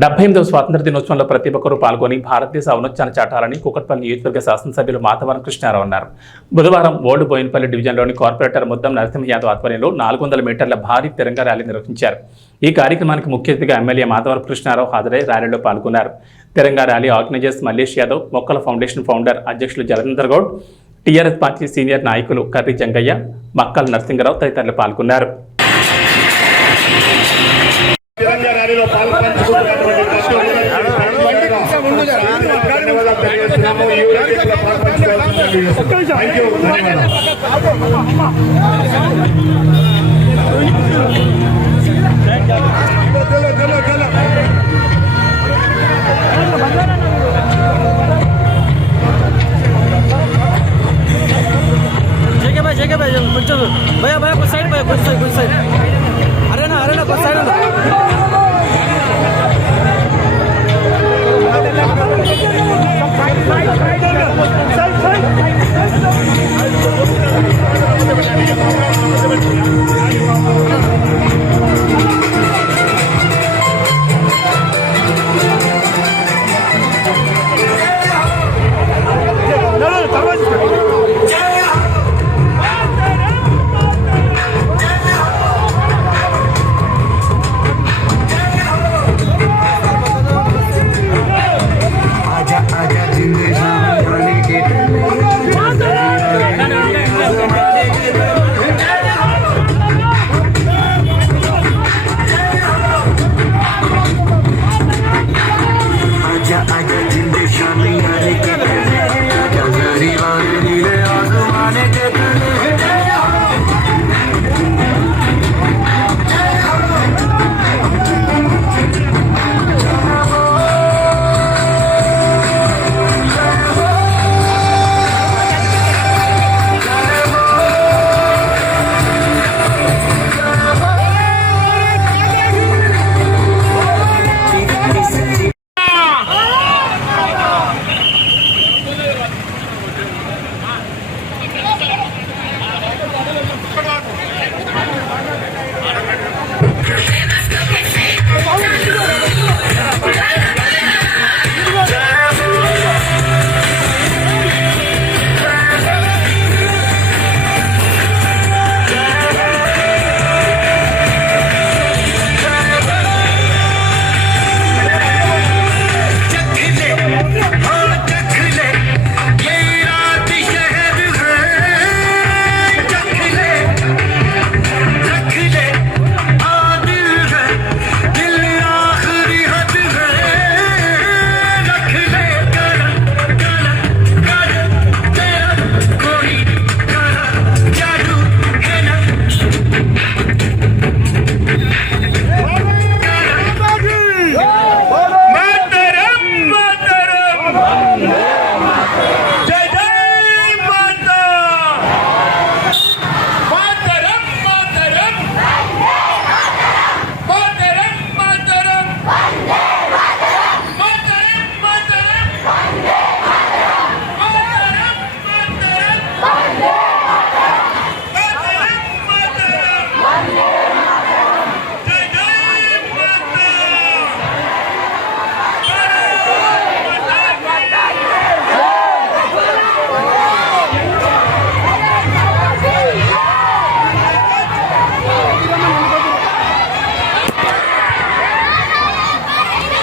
డెబ్బై ఎనిమిదవ స్వాతంత్ర దినోత్సవంలో ప్రతి ఒక్కరూ పాల్గొని భారతదేశ ఔన్నత్యాన్ని చాటాలని కుకట్పల్లి నియోజకవర్గ శాసనసభ్యులు మాధవరం కృష్ణారావు అన్నారు. బుధవారం ఓల్డ్ బోయినపల్లి డివిజన్లోని కార్పొరేటర్ ముద్దం నరసింహ యాదవ్ ఆధ్వర్యంలో నాలుగు వందల మీటర్ల భారీ తిరంగ ర్యాలీ నిర్వహించారు. ఈ కార్యక్రమానికి ముఖ్య అతిథిగా ఎమ్మెల్యే మాధవరం కృష్ణారావు హాజరై ర్యాలీలో పాల్గొన్నారు. తిరంగ ర్యాలీ ఆర్గనైజర్స్ మల్లేష్ యాదవ్ మొక్కల ఫౌండేషన్ ఫౌండర్ అధ్యక్షులు Jalandhar Goud TRS party senior నాయకులు కర్రి జంగయ్య మక్కల నరసింగరావు తదితరులు పాల్గొన్నారు. తెలియజేస్తున్నాము भैया भैया कुछ साइड भैया कुछ साइड कुछ साइड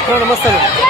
नमस्ते